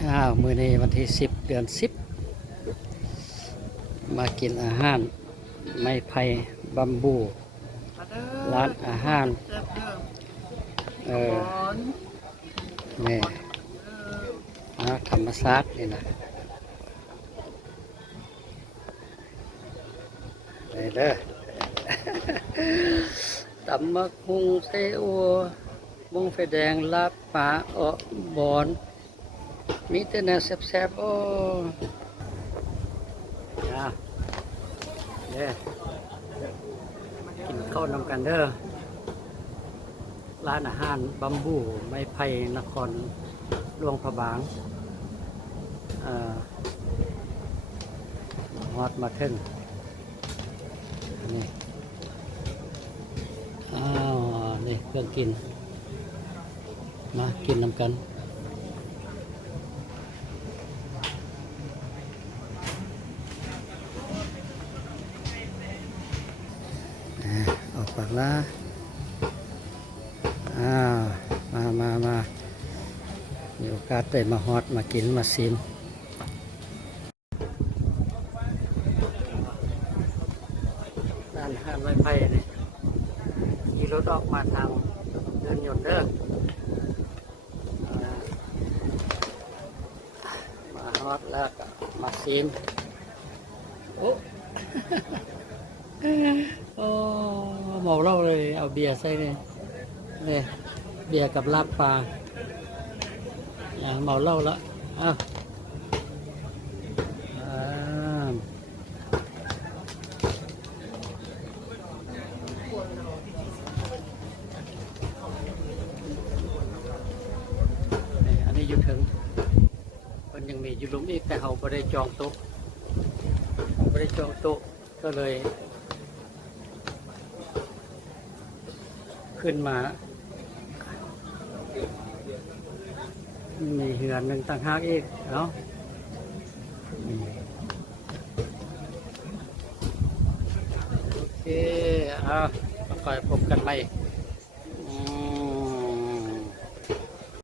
มื้อนี้วันที่10เดือน10มากินอาหารไม้ไผ่บัมบูร้านอาหารนี่ธรรมศาสตร์นี่นะนี่เด้อ ตำมักหุงไส้อัวมุงไฟแดงลาบปลาบอนมีแต่แนวแซ่บๆโอ้เด้อกินข้าวนำกันเด้อร้านอาหารบัมบูไม้ไผ่นครหลวงพระบางฮอดมาถึงนี่นี่เครื่องกินมากินนำกันออกปากละมามีโอกาสได้มาฮอดมากินมาซิมร้านอาหารไม้ไผ่นี่ขี่รถออกมาทางเดินยนต์เด้อมาฮอดแล้วก็มาซิมโอ้ โอ้เมาเหล้าเลยเอาเบียร์ใส่เลยนี่เบียร์กับลาบปลาเมาเหล้าแล้วอันนี้อยู่ถึงมันยังมีอยู่ลุมอีกแต่เขาไม่ได้จองโต๊ะก็เลยขึ้นมามีเหือนหนึ่งต่างหากอีกเนาะโอเคคอยพบกันใหม่